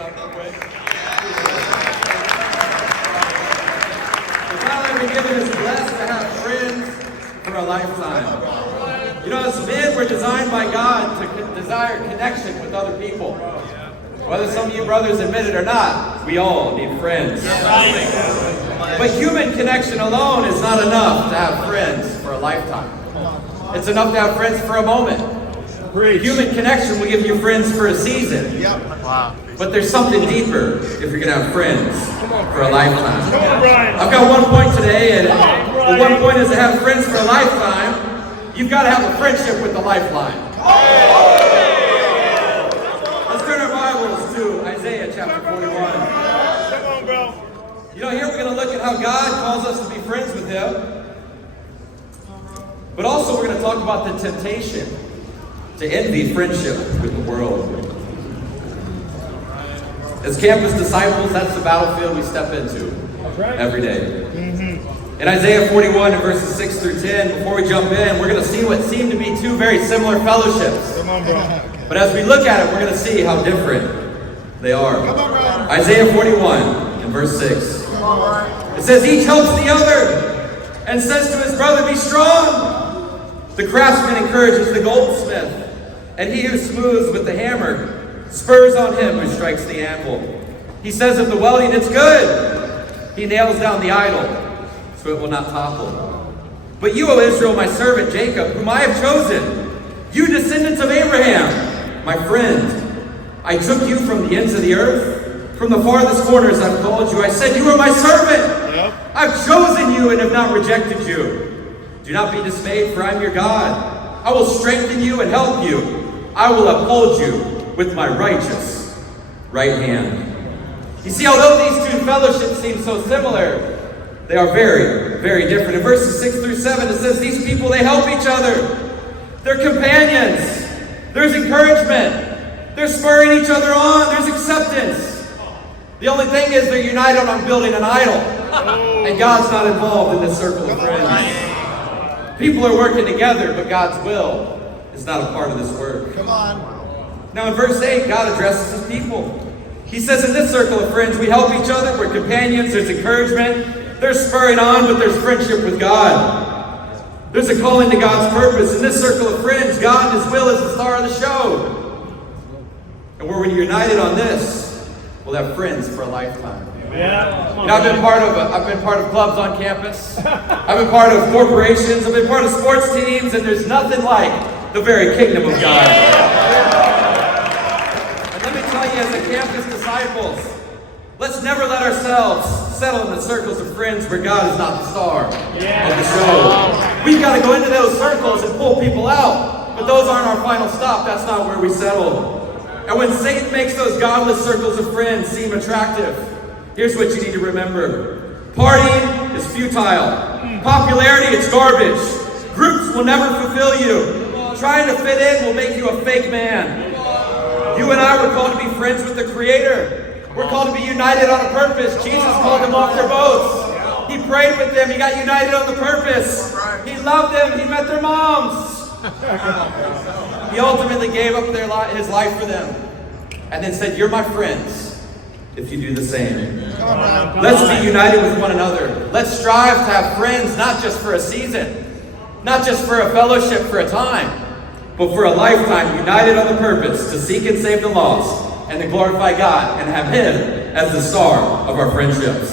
up real quick? The God I've been given is blessed to have friends for a lifetime. You know, as men, we're designed by God to desire connection with other people. Whether some of you brothers admit it or not, we all need friends. But human connection alone is not enough to have friends for a lifetime. It's enough to have friends for a moment. Human connection will give you friends for a season. But there's something deeper if you're going to have friends for a lifetime. I've got one point today, and the one point is to have friends for a lifetime. You've got to have a friendship with the lifeline. Let's turn our Bibles to Isaiah chapter 41. Come on, bro. You know, here we're going to look at how God calls us to be friends with Him. But also we're going to talk about the temptation to envy friendship with the world. As campus disciples, that's the battlefield we step into every day. In Isaiah 41 and verses 6 through 10, before we jump in, we're going to see what seem to be two very similar fellowships. Come on, bro. But as we look at it, we're going to see how different they are. Isaiah 41 and verse 6. It says, each helps the other and says to his brother, be strong. The craftsman encourages the goldsmith, and he who smooths with the hammer spurs on him who strikes the anvil. He says of the welding, it's good. He nails down the idol, so it will not topple. But you, O Israel, my servant Jacob, whom I have chosen, you descendants of Abraham, my friend, I took you from the ends of the earth, from the farthest corners I've called you. I said, you are my servant. I've chosen you and have not rejected you. Do not be dismayed, for I am your God. I will strengthen you and help you. I will uphold you with my righteous right hand. You see, although these two fellowships seem so similar, they are very, very different. In verses 6 through 7, it says these people, they help each other. They're companions. There's encouragement. They're spurring each other on. There's acceptance. The only thing is they're united on building an idol. And God's not involved in this circle of friends. People are working together, but God's will is not a part of this work. Come on. Now in verse 8, God addresses His people. He says in this circle of friends, we help each other, we're companions, there's encouragement, there's spurring on, but there's friendship with God. There's a calling to God's purpose. In this circle of friends, God and His will is the star of the show. And where we're united on this, we'll have friends for a lifetime. Yeah. You know, I've been part of clubs on campus. I've been part of corporations. I've been part of sports teams, and there's nothing like the very kingdom of God. And let me tell you, as a campus disciples, let's never let ourselves settle in the circles of friends where God is not the star of the show. We've got to go into those circles and pull people out, but those aren't our final stop. That's not where we settle. And when Satan makes those godless circles of friends seem attractive, here's what you need to remember. Partying is futile. Popularity, it's garbage. Groups will never fulfill you. Trying to fit in will make you a fake man. You and I were called to be friends with the Creator. We're called to be united on a purpose. Jesus called them off their boats. He prayed with them. He got united on the purpose. He loved them. He met their moms. He ultimately gave up his life for them. And then said, you're my friends if you do the same. Let's be united with one another. Let's strive to have friends, not just for a season, not just for a fellowship for a time, but for a lifetime, united on the purpose to seek and save the lost and to glorify God and have Him as the star of our friendships.